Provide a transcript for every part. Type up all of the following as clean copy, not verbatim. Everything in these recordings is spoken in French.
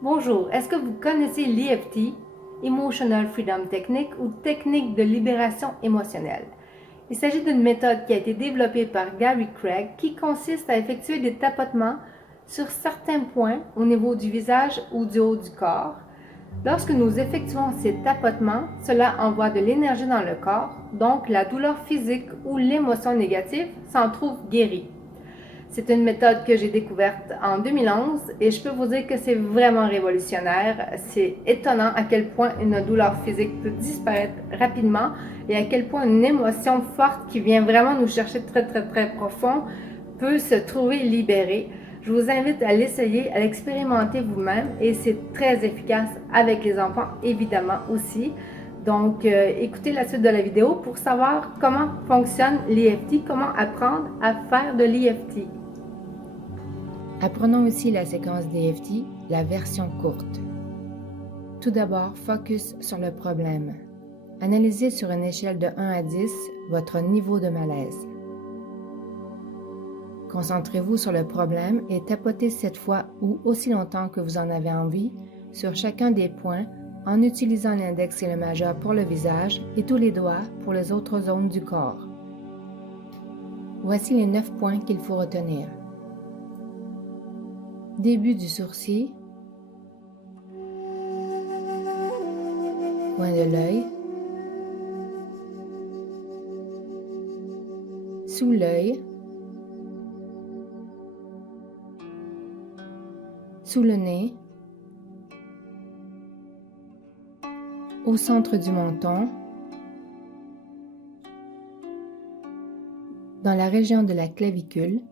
Bonjour, est-ce que vous connaissez l'EFT, Emotional Freedom Technique ou technique de libération émotionnelle? Il s'agit d'une méthode qui a été développée par Gary Craig qui consiste à effectuer des tapotements sur certains points au niveau du visage ou du haut du corps. Lorsque nous effectuons ces tapotements, cela envoie de l'énergie dans le corps, donc la douleur physique ou l'émotion négative s'en trouve guérie. C'est une méthode que j'ai découverte en 2011 et je peux vous dire que c'est vraiment révolutionnaire. C'est étonnant à quel point une douleur physique peut disparaître rapidement et à quel point une émotion forte qui vient vraiment nous chercher très profond peut se trouver libérée. Je vous invite à l'essayer, à l'expérimenter vous-même et c'est très efficace avec les enfants évidemment aussi. Donc, écoutez la suite de la vidéo pour savoir comment fonctionne l'EFT, comment apprendre à faire de l'EFT. Apprenons aussi la séquence d'EFT, la version courte. Tout d'abord, focus sur le problème. Analysez sur une échelle de 1 à 10 votre niveau de malaise. Concentrez-vous sur le problème et tapotez cette fois ou aussi longtemps que vous en avez envie sur chacun des points en utilisant l'index et le majeur pour le visage et tous les doigts pour les autres zones du corps. Voici les 9 points qu'il faut retenir. Début du sourcil, coin de l'œil, sous l'œil, sous le nez, au centre du menton, dans la région de la clavicule,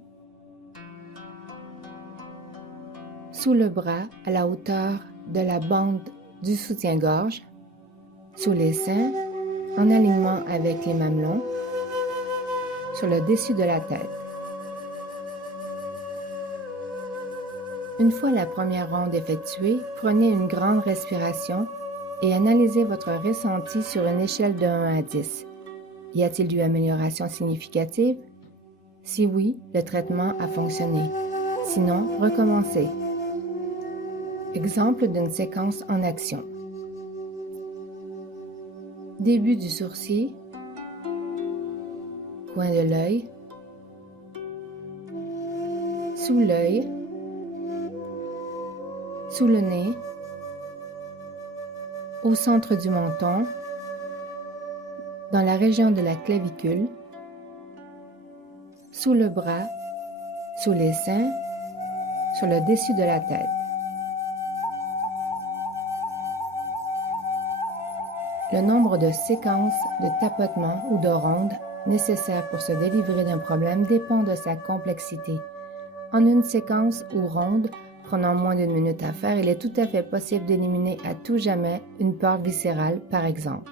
sous le bras à la hauteur de la bande du soutien-gorge, sous les seins, en alignement avec les mamelons, sur le dessus de la tête. Une fois la première ronde effectuée, prenez une grande respiration et analysez votre ressenti sur une échelle de 1 à 10. Y a-t-il eu amélioration significative? Si oui, le traitement a fonctionné. Sinon, recommencez. Exemple d'une séquence en action. Début du sourcil, coin de l'œil, sous l'œil, sous le nez, au centre du menton, dans la région de la clavicule, sous le bras, sous les seins, sur le dessus de la tête. Le nombre de séquences de tapotements ou de rondes nécessaires pour se délivrer d'un problème dépend de sa complexité. En une séquence ou ronde, prenant moins d'1 minute à faire, il est tout à fait possible d'éliminer à tout jamais une peur viscérale, par exemple.